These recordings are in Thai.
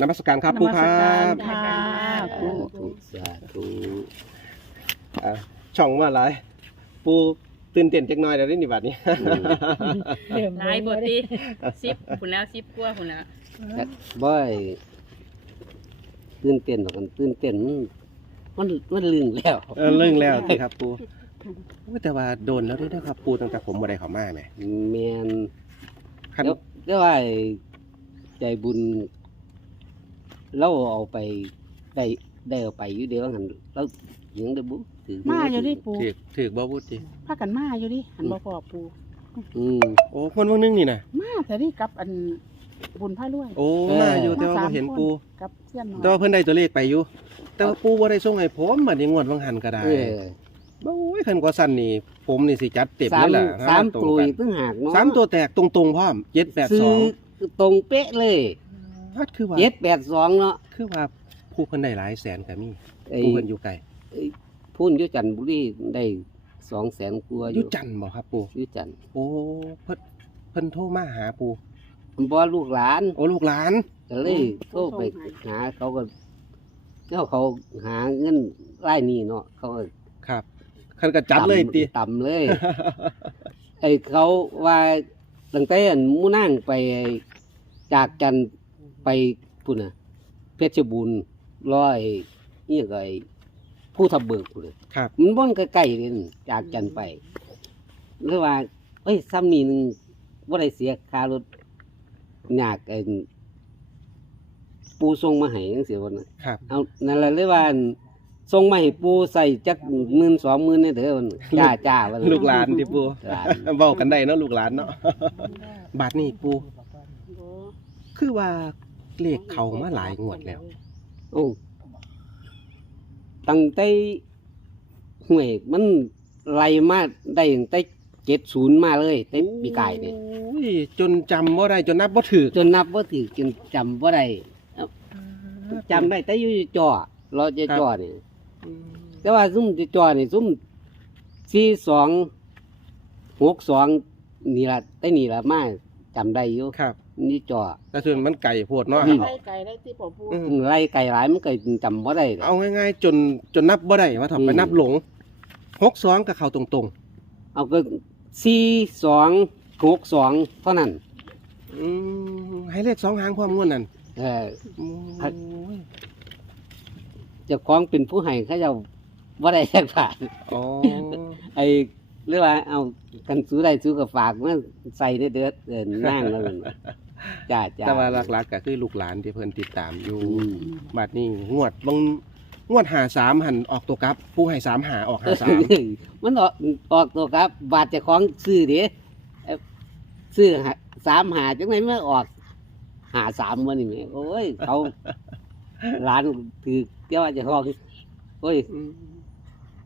นมัสการครับปูครันมัสการบค่ะปูสาธุอ่าช่องว่าอะไรปูตื่นเต้นจักหน่อยแล้วนี่บัดนี้ หลายบทที่สิบผุนแล้วสิบกว่าผุนแล้วแต่บ่อยตื่นเต้นหรอกกันตื่นเต้นมันมันลืมแล้วเออเรื่องแล้วสิครับปูโอ้ยแต่ว่าโดนแล้วด้วยนะครับปูตั้งแต่ผมบ่ได้เข้ามาแหมแมนคันแล้วแล้วว่าใจบุญ เราเอาไปได้ได้เอาไปอยู่เดียวหันแล้วยังได้บุถือมาอยู่ดิปูถือถือบ่พูดสิพากันมาอยู่ดิหันบ่พอปูอืม โอ้คนวันนึงนี่นะมาแต่นี่กับอันบุญพระรวยโอ้เออ มาอยู่แต่ว่ามาบ่สามเห็นคนปูกับเสี้ยนน้อยแต่ว่าเพิ่นได้ตัวเลขไปอยู่ แต่ว่าปูบ่ได้ส่งให้ผมบัดนี้งวดวังหันก็ได้เออโอ้ยคันกว่าสั้นนี่ ผมนี่สิจัดเต็มสาเลมยล่ะสามตรงตัวกันอีกตั้งหากเนาะสามตัวแตกตรงๆพร้อมซื้อ782ตรงเป๊ะเลยฮั ดคือว่าเจ็ดแปดสองเนาะคือว่าผู้เพิ่นได้หลายแสนก็มีไอ้ผู้เพิ่นอยู่ไกลพุ่นอยุจันทบุรีได้สองแสนกว่าออยู่ยู่จันทน์บ่ครับปู่อยุจันทร์โอ้เพิ่นเพิ่นโทรมาหาปู่บ่ลูกหลานโอ้ลูกหลานก็เลยโทรไปหาเขาก็เขาเขาหาเงินรายนี้เนาะเขาก็ครับคันก็จัดเลยติ ต่ำเลย ไอ้เขาว่าตั้งแต่อันหมู่นั่งไปจากจันทร์ ไปพุ่นน่ะเพชรบูรณ์ร้อยนี่ก็ไอ้ผู้ทับเบิกพุ่นน่ะครับ มันบ่อนใกล้ๆเลยนั่นจากจันทร์ไปหรือว่า เอ้ยซ้ำนี่หนึงบ่ได้เสียค่ารถยากไอ้ปูส่งมาให้จังซี่ว่าน่ะครับ เอานั่นแหละเลยว่าอั่นส่งมาให้ปูใส่จักหมื่นสองหมื่นเนี่ยเด้อมันจ้าจ้าว่าลูกหลานติปู่หลาน เว้ากันได้เนาะลูกหลานเนาะ บาดนี้ปู่คือว่า เลขเข้ามาหลายงวดแล้ว โอ้ตั้งแต่ห่วยมันไล่มาได้ตั้งแต่เจ็ดศูนย์มาเลยแต่ปีกายเนี่ยโอ้ยจนจำบ่ได้จนนับบ่ถูกจนนับว่าถือจนจำว่าได้จำได้แต่อยู่จอรอจะจอเนี่ยอืมแต่ว่าซุ่มจะจอนี่ซุ่มสี่สองหกสองนี่ละแต่นี่ละมาจำได้อยู่ครับ นี่จอแต่ส่วนมันไก่โพดเนาะอืมไก่ไก่ได้ที่ปอปูอืมไล่ไก่หลายมันก็จำว่าได้เลย เอาง่ายๆ จนจนนับบ่ได้ว่าถ้าไปอืม นับหลง62ก็เข้าตรงเอาก็สี่สองหกสองเท่านั้น ๆอืมให้เลขสองหางความงวดนั่นเออ โอ้ยเจ้าของเป็นผู้ให้เขาเจะว่าได้สักบาทอ๋อไอ้เรียกว่าเอากันซื้อได้ซื้อกับฝากมาใส่ได้เดือดเดินนั่งแล้วมัน จ้าจ้าแต่ว่าหลักๆก็คือลูกหลานที่เพิ่นติดตามอยู่อืมบัดนี้งวดบางงวดหาสามหันออกตัวกลับ ผู้ให้สามหาออกหาสามมันออกออกตัวครับ บาทเจะของซื้อเด้เอ้าซื้อหาสามหาจังไหนไม่ออกหาสามวันนี่แหม่โอ้ยเขา ร้านถือเจ้าว่าเจะของโอ้ย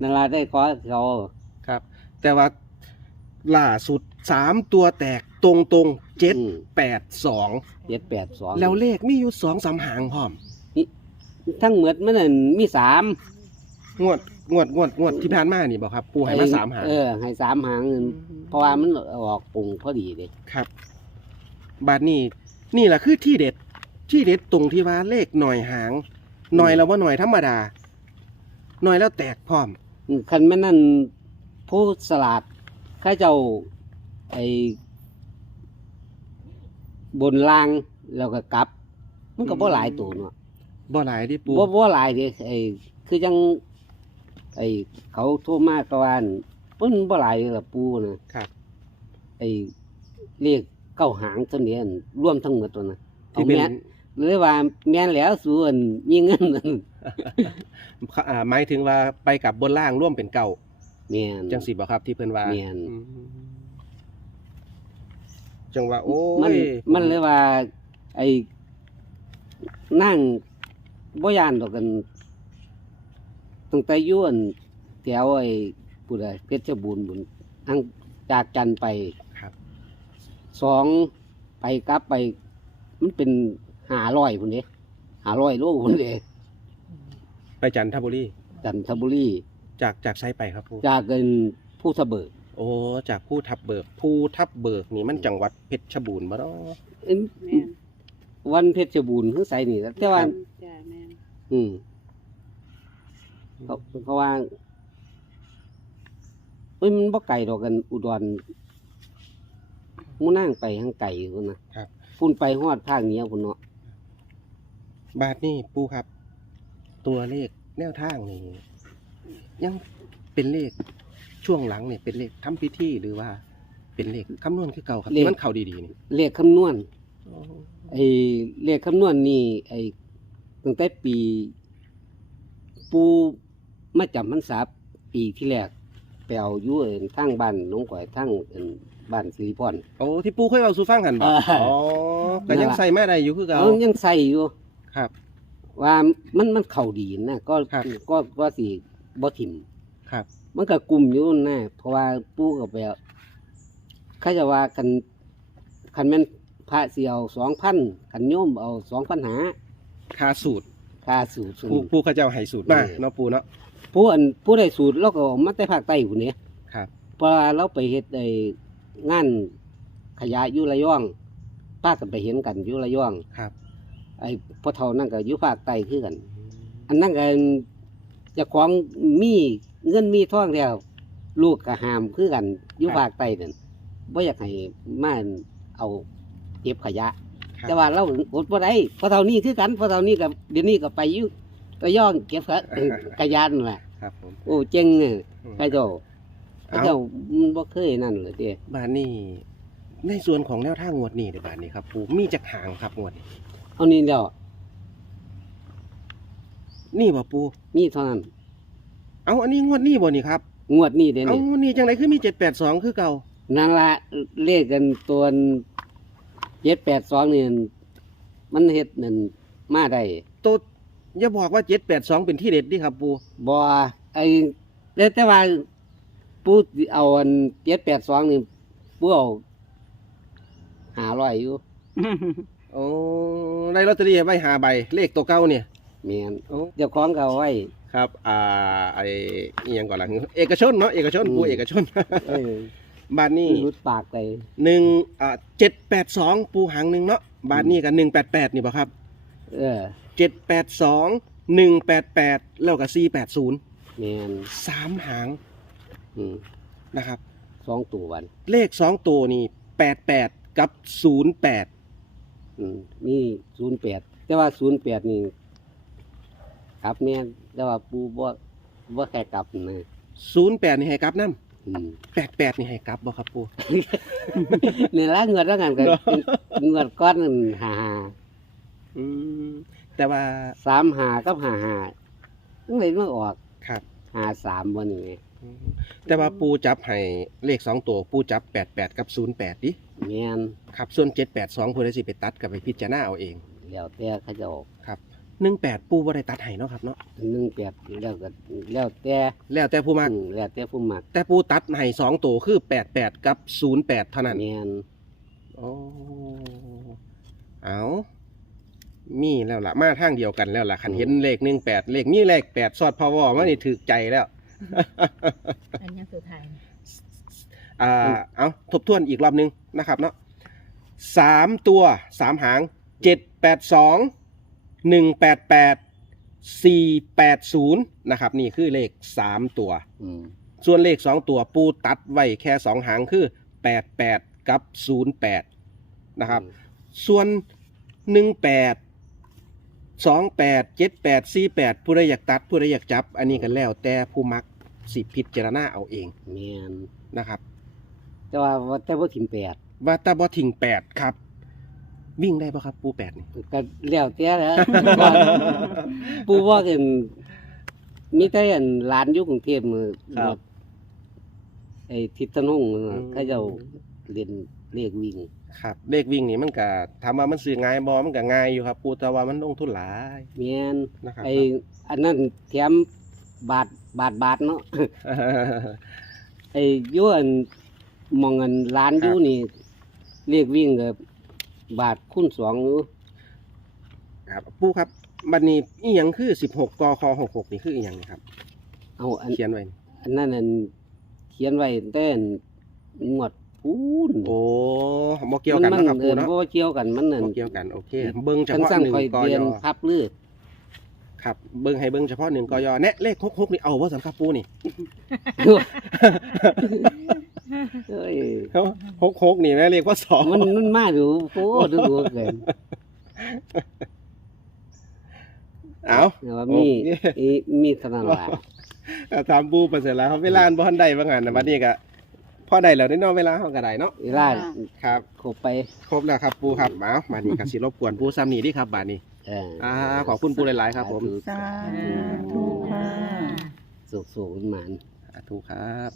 นาราได้ขอเขา ครับ แต่ว่าล่าสุดสามตัวแตก ตรงตรงเจ็ดอืมแปดสองเจ็ดแปดสองแล้วเลขมีอยู่สองสามหางพร้อมทั้งหมดมันนั่นมีสามงวดงวดงวดงวดที่ผ่านมานี่บอกครับ ปูให้มาสามหางเออให้สามหางเพราะว่ามันออกปุ่งพอดีเลยครับ บาทนี้นี่แหละคือที่เด็ด ที่เด็ดตรงที่ว่าเลขหน่อยหางหน่อยแล้วว่าหน่อยธรรมดาหน่อยแล้วแตกพร้อมคันแม่นนั่นผู้สลัดเข้าเจ้าไอ้ บนล่างแล้วก็กลับ มันก็บ่หลายตัวเนาะบ่หลายที่ปูบ่บ่หลายเด้ไอ้คือจัง ไอ้เขาโทรมาก็ว่าอั่นมันบ่หลายเลยล่ะปูนะครับไอ้เรียกเก้าหางเท่านี้อั่นรวมทั้งหมดตัวนะเอาที่เป็นแม่นเลยว่าแม่นแล้วส่วนมีเงินนั่นอ่าหมายถึงว่าไปกับบนล่างร่วมเป็นเก่าแม่นจังสิบ่ครับที่เพิ่นว่าแม่นอืม จังว่า โอ้มันยมันเลยว่า ไอ้นั่งบ่ยานดอกกันตั้งแต่อยุ่อั่นแถวไอ้ปุระเพชรบูรณ์บุญทั้งจากจันทร์ไปครับสองไปกลับไป มันเป็นหาร้อยพุ่นเด้หาร้อยโลพุ่นเด้ไปจันทบุรีจันทบุรีจากจากไซไปครับปูจากเกินผู้ทะเบิก โอ้จากผู้ทับเบิกผู้ทับเบิกนี่มันจังหวัดเพชรบูรณ์บ่เนาะเอิ่มวันเพชรบูรณ์คือไสนี่แต่ว่า จ้าแม่นอืมเขาเขาว่าเอ้ยมันบ่ไก่ดอกกันอุดรหมูนั่งไปทางไก่พุ่นนะครับ พุ่นไปฮอดภาคเหนือพุ่นเนาะบาทนี่ปูครับ ตัวเลขแนวทางนี่ยังเป็นเลข ช่วงหลังเนี่ยเป็นเลขทำพิธีหรือว่า เป็นเลขคำนวณคือเก่าครับที่มันเข้าดีๆนี่เลขคำนวณไอ้เลขคำนวณนี่ไอ้ตั้งแต่ปี ปูมาจำพรรษาปีที่แรกไปเอาอยู่เอิ้นทางบ้านหน้องก๋อยทางเอิ้นบ้านสิริพร โอ้ที่ปูเคยเอาสู่ฟังกันบ่เอออ๋ อ๋อก็ยังใส่มาได้อยู่คือเก่าเอายังใส่อยู่ ครับ ว่ามันมันเข้าดีนะก็ครับ ก็ก็สิบ่ถิ่มครับมันก็กลุ่มอยู่นะเพราะว่าปู่ก็ไปเอาเขาจะว่ากันคันแม่นพระสิเอา2,000คันโยมเอา2,000หาคาสูตรค่าสูตรส่วนปูปูเขาเจ้าให้สูตรมาเออเนาะปูเนาะ ผู้อันผู้ได้สูตรเราก็เอามาแต่ภาคใต้พุ่นนี่ครับ เพราะว่าเราไปเฮ็ดไอ้งานขยะอยู่ระยองป้ากันไปเห็นกันอยู่ระยองครับ ไอ้พ่อเฒ่านั่นก็อยู่ภาคใต้คือกัน อันนั้นก็เจะของมี เงินมีทองแล้ว ลูกก็หามคือกันอยู่ครับภาคใต้นั่นบ่อยากให้มาเอาเก็บขยะ ครับ แต่ว่าเราอดบ่ได้พ่อเฒ่านี่คือกันพ่อเฒ่านี่ก็เดี๋ยวนี้ก็ไปอยู่ระยองเก็บขะ ขยะนั่นแหละครับผมโอ้เจ๋งเนอะอืมใครเจ้าใครเอาเจ้ามันบ่เคยนั่นเลยเด้ บานนี่ในส่วนของแนวทางงวดนี้เดี๋ยวบานนี้ครับปูมีจักหางครับงวดนี้เอานี่แล้วนี่บ่ปูมีเท่านั้น เอาอันนี้งวดนี้บ่นี่ครับงวดนี้เด้เอานี่งวดนี้จังไรคือมีเจ็ดแปดสองคือเก่านั่นละเลขกันตัว782นี่มันเฮ็ดนั่นมาได้ตัวอย่าบอกว่าเจ็ดแปดสองเป็นที่เด็ดดิครับ ปูบ่ไอ้แต่แต่ว่าปู่เอาอัน782นี่ปู่เอา500อยู่โอ้ได้ลอตเตอรี่ไว้หาใบเลขตัวเก่าเนี่ยแม่นโอ้เจ้าของก็เอาไว้ ครับอ่าไออีหยังก่อนล่ะเอกชนเนาะเอกชนปูอืมเอกชนเออบานนี้รุดปากไปหนึ่งอ่าเจ็ดแปดสองปูหางหนึ่งเนาะบานนี้กันหนึ่งแปดแปดนี่ป่ะครับ เออเจ็ดแปดสองหนึ่งแปดแปดแล้วก็สี่แปดศูนย์แม่นสามหางอืมนะครับสองตัววัน เลขสองตัวนี่แปดแปดกับศูนย์แปดอืมนี่ศูนย์แปดแต่ว่าศูนย์แปดนี่ กลับเนี่ยแต่ว่าปูบ่บ่แค่กลับนะศูนย์แปดนี่ให้กลับน้อืมำแปดแปดนี่ให้กลับบ่ครับปูนี่ละเงินแล้วกันก็เนาะเงินก้อนนั่นหาหาอืมแต่ว่าสามหากับหาหาตั้งแต่มาออกครับหาสามวันนี้อืมแต่ว่าปูจับให้เลขสองตัวปูจับแปดแปดกับศูนย์แปดดิแม่นครับส่วนเจ็ดแปดสองผู้ใดสิไปตัดกับไปพิจารณาเอาเอง แล้วแต่เขาจะออกครับ หนึ่งแปดปูบ่ได้ตัดให้เนาะครับเนาะหนึ่งแปดแล้วก็แล้วแต่แล้วแต่ผู้มักอืมแล้วแต่ผู้มักแต่ปูตัดให้สองตัวคือแปดแปดกับศูนย์แปดเท่านั้น แม่นโอ้เอามีแล้วล่ะ มาทางเดียวกันแล้วล่ะขันเห็นเลขหนึ่งแปดเลขมีเลขแปดสอดพาวอมานี่ถือใจแล้ว อันยังสุดท้ายอ่า เอาทบทวนอีกรอบหนึงนะครับเนาะสามตัวสามหางเจ็ดแปดสอง หนึ่งแปดแปดสี่แปดศูนย์นะครับนี่คือเลขสามตัว อืมส่วนเลขสองตัวปูตัดไว้แค่สองหางคือแปดแปดกับศูนย์แปดนะครับ ส่วนหนึ่งแปดสองแปดเจ็ดแปดสี่แปดผู้ใดอยากตัดผู้ใดอยากจับ อันนี้กันแล้วแต่ผู้มักสิพิจารณาเอาเองแม่นนะครับ แต่ว่าว่าแต่บ่ถิ่มแปดว่าแตาบอถิงแปดครับ วิ่งได้ปะครับ ปูแปดนี่ ก็แล้วแต่แล้วปูว่ากันมีแต่อันหลานอยู่กรุงเทพมือครับ ไอ้ทิศตะนงนั่นน่ะเขาเจ้าเรียนเลขวิ่ง ครับ เลขวิ่งนี่มันก็ถามว่ามันซื้อง่ายบอมันก็ง่ายอยู่ครับ ปูแต่ว่ามันลงทุนหลายแม่นนะครับ ไอ้อันนั้นแถมบาทบาทบาทเนาะ ไอ้อยู่อันหมองอันหลานอยู่นี่เลขวิ่งก็บาทคูณสองอยู่ครับปูครับบัดนี้อีหยังคือสิบหกกคหกหกนี่คืออีหยังนี่ครับ เอาอันเขียนไว้อันนั้นอันเขียนไว้แต่อันงวดผู้พูนโอ้บ่เกี่ยวกันมันะครับเอปูอเนาะบ่เกี่ยวกันมันนั่นบ่เกี่ยวกันโอเค เบิ่งเฉคันพาะสั่งหนึ่งคอยกเรียยนพับลือครับเบิ่งให้เบิ่งเฉพาะหนึ่งกยแนะเลขหกๆนี่เอาบ่สันครับปูนี่ เอ้ยหกหกนี่แม่เลขว่าสองมันมันมาดูโอ้ดูดูเกินเอาแต่ว่ามีโอเคอีมีเท่านั้นล่ะเอาถามปูไปเสร็จแล้วครับเวลาอันบ่ทันได้บางอันนะบัดนี้ก็พอได้แล้วได้เนาะเวลาเฮาก็ได้เนาะเวลาครับครบไปครบแล้วครับปูครับมามานี่ก็สิรบกวนปูซ้ำนี่ดิครับบัดนี้เอออ่าขอบคุณปูหลายๆครับ ผมสาธุค่ะสุขสุขมันสาธุครับ